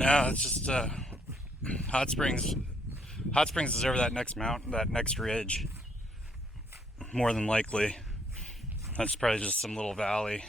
No, it's just hot springs. Hot springs is over that next mountain, that next ridge. More than likely, that's probably just some little valley.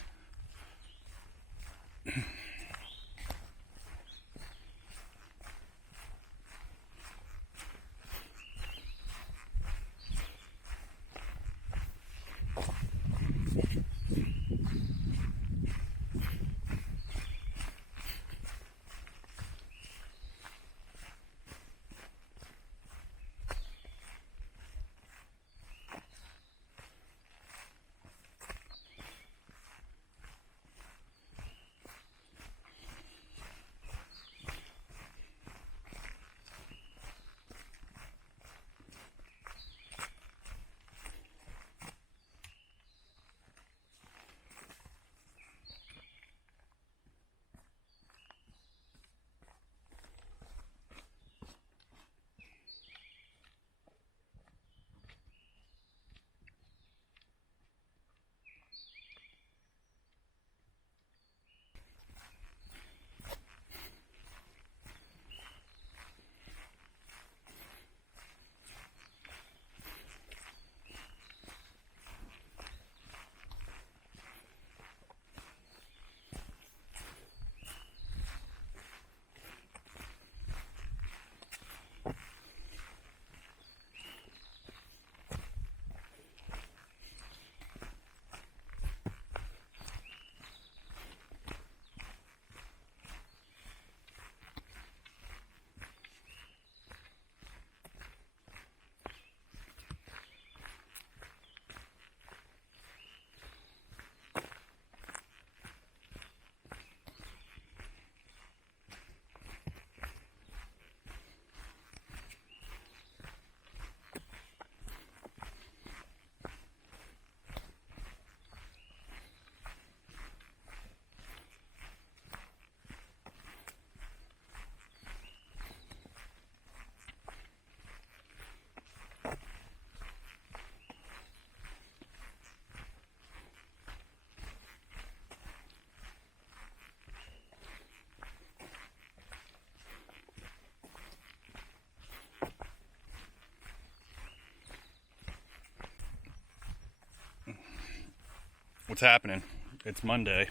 What's happening? It's Monday.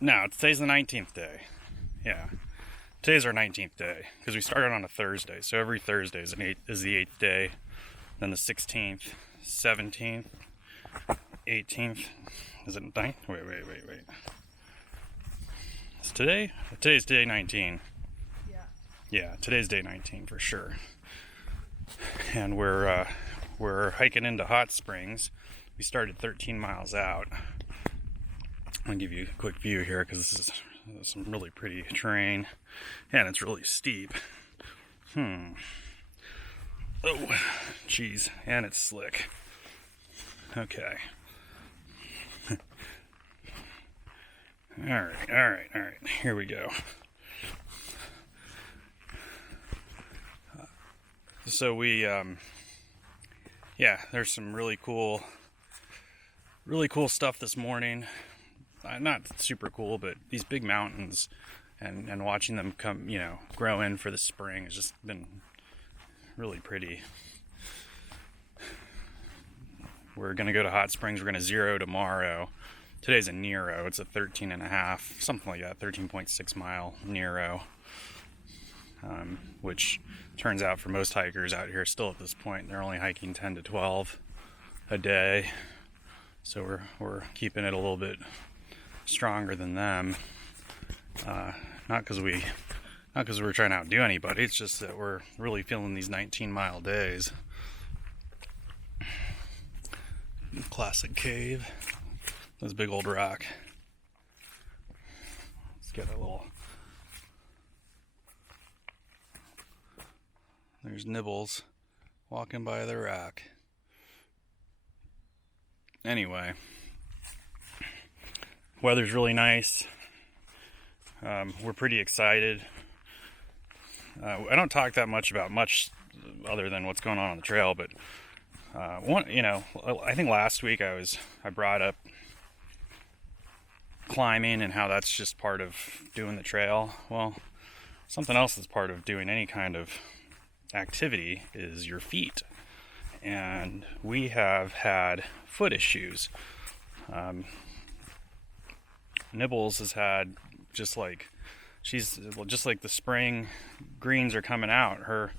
No, today's the 19th day. Yeah. Today's our 19th day because we started on a Thursday. So every Thursday is the 8th day. Then the 16th, 17th, 18th. Is it 9th? Wait. Is today? Today's day 19. Yeah, today's day 19 for sure. And we're hiking into Hot Springs. We started 13 miles out. I'll give you a quick view here because this is some really pretty terrain, and it's really steep. Oh, geez, and it's slick. Okay. All right. Here we go. So we, there's some really cool stuff this morning. Not super cool, but these big mountains and watching them come, grow in for the spring has just been really pretty. We're going to go to Hot Springs. We're going to zero tomorrow. Today's a Nero. It's a 13.5, something like that, 13.6 mile Nero, which turns out for most hikers out here still at this point, they're only hiking 10 to 12 a day. So we're keeping it a little bit stronger than them. Not because we're trying to outdo anybody. It's just that we're really feeling these 19-mile days. Classic cave. This big old rock. Let's get a little. There's Nibbles walking by the rock. Anyway, weather's really nice. We're pretty excited. I don't talk that much about much other than what's going on the trail, but I think last week I brought up climbing and how that's just part of doing the trail. Well, something else that's part of doing any kind of activity is your feet. And we have had foot issues. Nibbles has had just like the spring greens are coming out. Her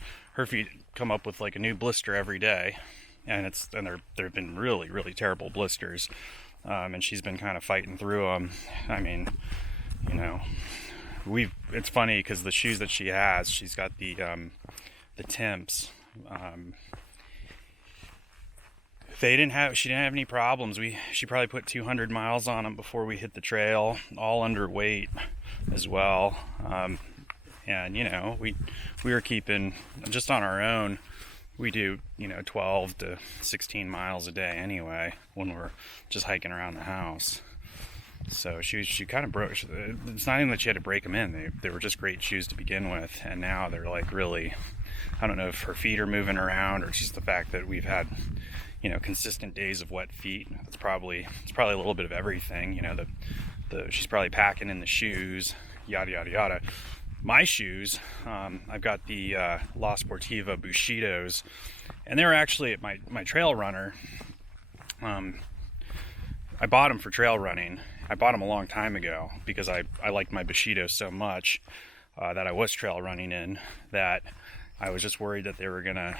feet come up with like a new blister every day, and they've been really, really terrible blisters. And she's been kind of fighting through them. I mean, it's funny because the shoes that she has, she's got the Temps. She didn't have any problems. She probably put 200 miles on them before we hit the trail, all underweight as well. And we were keeping, just on our own, we do 12 to 16 miles a day anyway when we're just hiking around the house. So she kind of broke. It's not even that she had to break them in. They were just great shoes to begin with, and now they're like really. I don't know if her feet are moving around or it's just the fact that we've had consistent days of wet feet. It's probably a little bit of everything. She's probably packing in the shoes, yada yada yada. My shoes, I've got the La Sportiva Bushidos, and they were actually at my trail runner. I bought them for trail running. I bought them a long time ago because I liked my Bushidos so much that I was trail running in, that I was just worried that they were gonna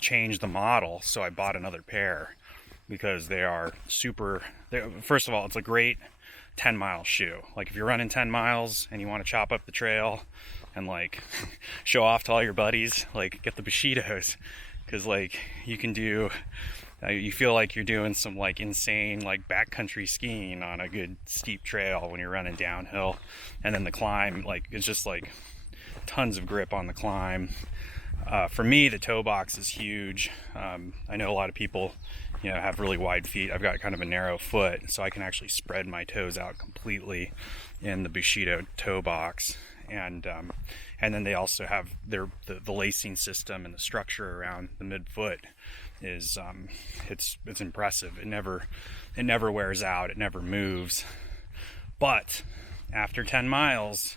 change the model, so I bought another pair because they are first of all, it's a great 10-mile shoe. Like if you're running 10 miles and you want to chop up the trail and like show off to all your buddies, like get the Bushidos, because like you can do you feel like you're doing some like insane like backcountry skiing on a good steep trail when you're running downhill, and then the climb, like it's just like tons of grip on the climb. For me, the toe box is huge. I know a lot of people have really wide feet. I've got kind of a narrow foot, so I can actually spread my toes out completely in the Bushido toe box. And then they also have the lacing system, and the structure around the midfoot is it's impressive. It never wears out. It never moves. But after 10 miles,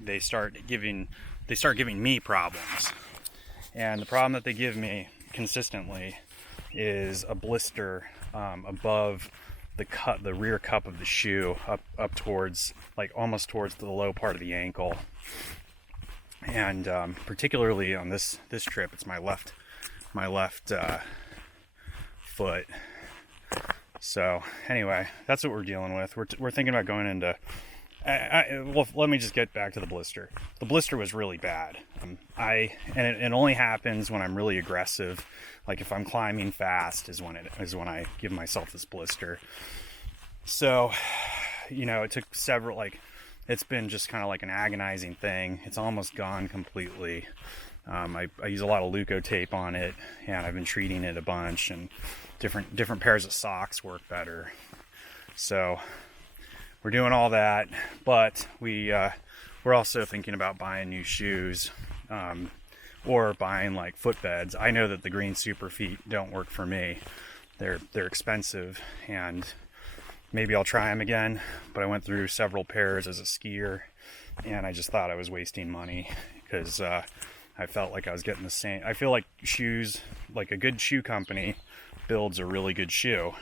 they start giving me problems. And the problem that they give me consistently is a blister above the rear cup of the shoe, up towards, like almost towards the low part of the ankle. And particularly on this trip, it's my left foot. So anyway, that's what we're dealing with. We're thinking about going into. Well, let me just get back to the blister. The blister was really bad. It only happens when I'm really aggressive. Like if I'm climbing fast is when I give myself this blister. So, it took several, it's been just kind of like an agonizing thing. It's almost gone completely. I use a lot of leukotape on it, and I've been treating it a bunch, and different pairs of socks work better. So we're doing all that, but we're also thinking about buying new shoes, or buying like footbeds. I know that the green super feet don't work for me. They're expensive, and maybe I'll try them again, but I went through several pairs as a skier, and I just thought I was wasting money because I felt like I was getting the same. I feel like shoes, like a good shoe company builds a really good shoe,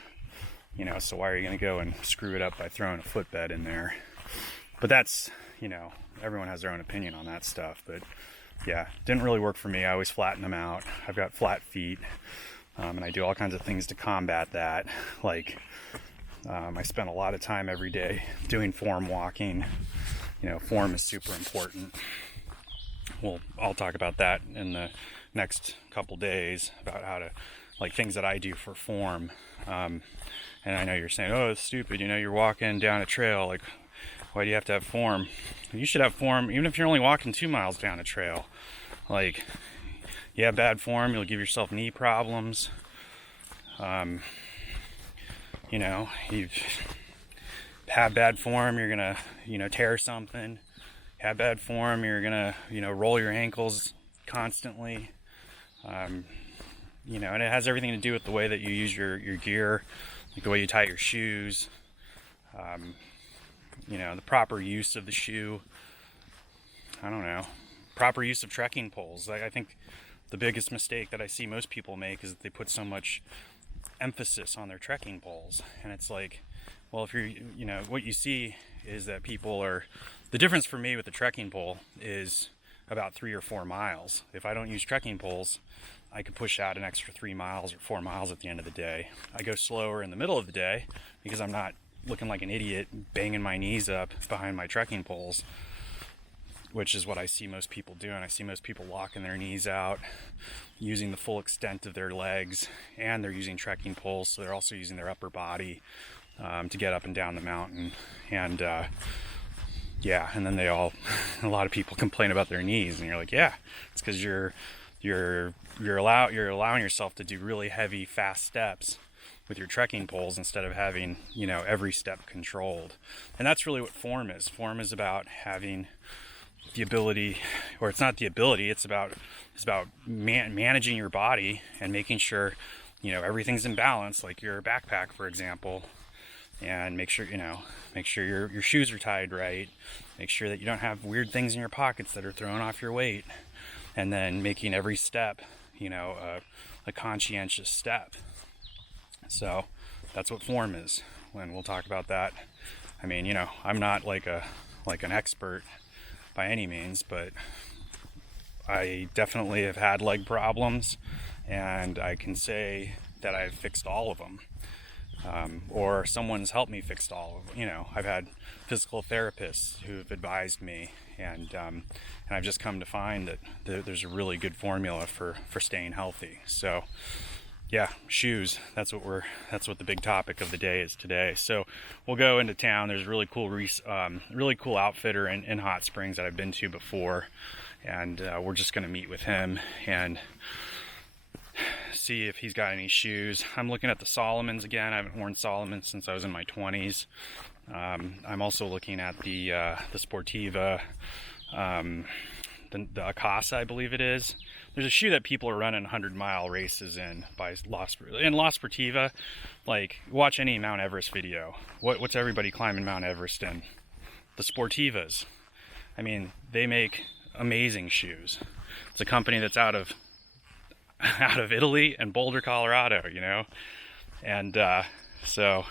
so why are you going to go and screw it up by throwing a footbed in there? But that's, everyone has their own opinion on that stuff. But yeah, didn't really work for me. I always flatten them out. I've got flat feet, and I do all kinds of things to combat that. Like, I spend a lot of time every day doing form walking. Form is super important. Well, I'll talk about that in the next couple days, about how to, things that I do for form. And I know you're saying, oh, it's stupid, you're walking down a trail, why do you have to have form? You should have form even if you're only walking 2 miles down a trail. You have bad form, you'll give yourself knee problems. You have bad form, you're gonna, tear something. Have bad form, you're gonna, roll your ankles constantly. And it has everything to do with the way that you use your gear, the way you tie your shoes, the proper use of the shoe. I don't know, proper use of trekking poles. I think the biggest mistake that I see most people make is that they put so much emphasis on their trekking poles, and it's well, if you're, what you see is that people are, the difference for me with the trekking pole is about 3 or 4 miles. If I don't use trekking poles, I could push out an extra 3 miles or 4 miles at the end of the day. I go slower in the middle of the day because I'm not looking like an idiot banging my knees up behind my trekking poles, which is what I see most people doing. I see most people locking their knees out, using the full extent of their legs, and they're using trekking poles, so they're also using their upper body to get up and down the mountain. And and then a lot of people complain about their knees, and you're like, yeah, it's because you're allowing yourself to do really heavy, fast steps with your trekking poles instead of having, every step controlled. And that's really what form is. Form is about having the ability, or it's not the ability, it's about managing your body and making sure, everything's in balance, like your backpack, for example. And make sure your shoes are tied right. Make sure that you don't have weird things in your pockets that are throwing off your weight. And then making every step, a conscientious step. So that's what form is. And we'll talk about that. I mean, I'm not like an expert by any means, but I definitely have had leg problems, and I can say that I've fixed all of them. Or someone's helped me fix all of them. I've had physical therapists who've advised me, and I've just come to find that there's a really good formula for staying healthy. So yeah, shoes, that's what the big topic of the day is today. So we'll go into town. There's a really cool outfitter in Hot Springs that I've been to before, and we're just going to meet with him and see if he's got any shoes. I'm looking at the Solomons again. I haven't worn Solomons since I was in my 20s. I'm also looking at the Sportiva, the Akasa, I believe it is. There's a shoe that people are running 100-mile races in La Sportiva. Watch any Mount Everest video. What's everybody climbing Mount Everest in? The Sportivas. I mean, they make amazing shoes. It's a company that's out of out of Italy and Boulder, Colorado, you know? And so,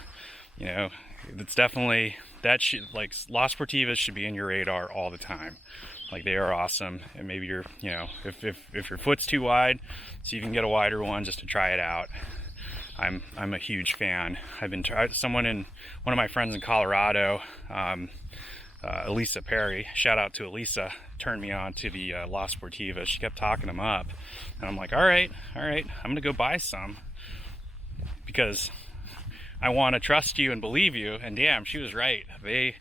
you know, it's definitely, that should, like, Las Sportivas should be in your radar all the time. Like, they are awesome. And maybe you're, you know, if your foot's too wide, so you can get a wider one just to try it out. I'm a huge fan. I've been one of my friends in Colorado, Elisa Perry, shout out to Elisa, turned me on to the La Sportiva. She kept talking them up, and I'm like, all right, I'm gonna go buy some because I want to trust you and believe you. And damn, she was right. They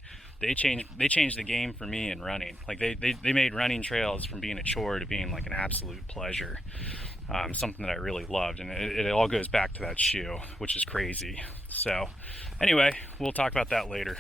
changed the game for me in running. Like, they made running trails from being a chore to being like an absolute pleasure. Something that I really loved, and it all goes back to that shoe, which is crazy. So anyway, we'll talk about that later.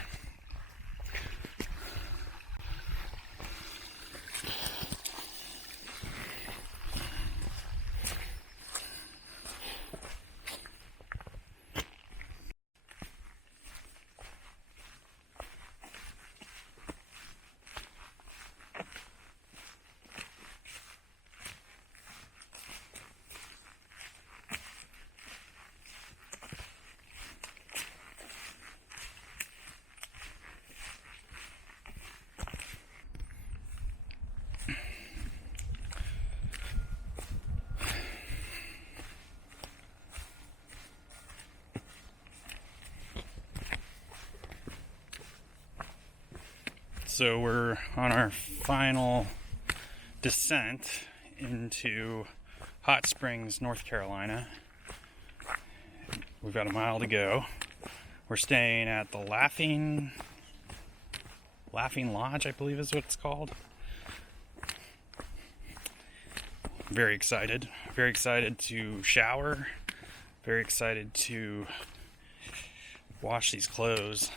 So we're on our final descent into Hot Springs, North Carolina. We've got a mile to go. We're staying at the Laughing Lodge, I believe is what it's called. Very excited to shower. Very excited to wash these clothes.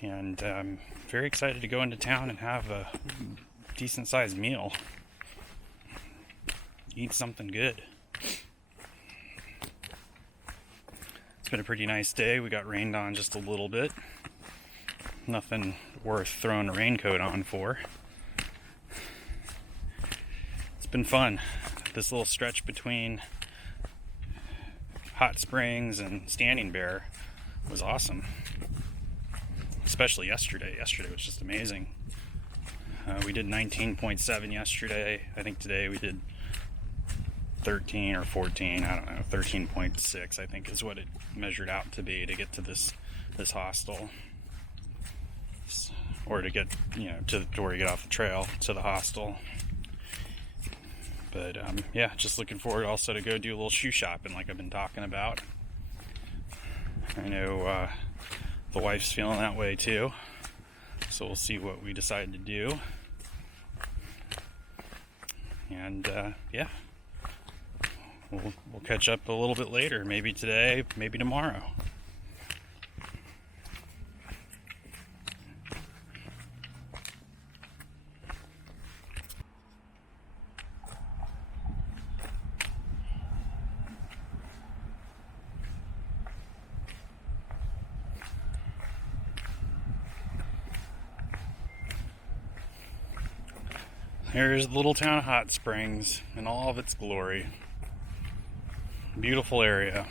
And very excited to go into town and have a decent sized meal. Eat something good. It's been a pretty nice day. We got rained on just a little bit. Nothing worth throwing a raincoat on for. It's been fun. This little stretch between Hot Springs and Standing Bear was awesome. Especially yesterday. Yesterday was just amazing. We did 19.7 yesterday. I think today we did 13 or 14. I don't know. 13.6 I think is what it measured out to be to get to this hostel, or to get, you know, to where you get off the trail to the hostel. But yeah, just looking forward also to go do a little shoe shopping like I've been talking about. I know the wife's feeling that way too, so we'll see what we decide to do. And yeah, we'll catch up a little bit later, maybe today, maybe tomorrow. Here's the little town of Hot Springs in all of its glory. Beautiful area.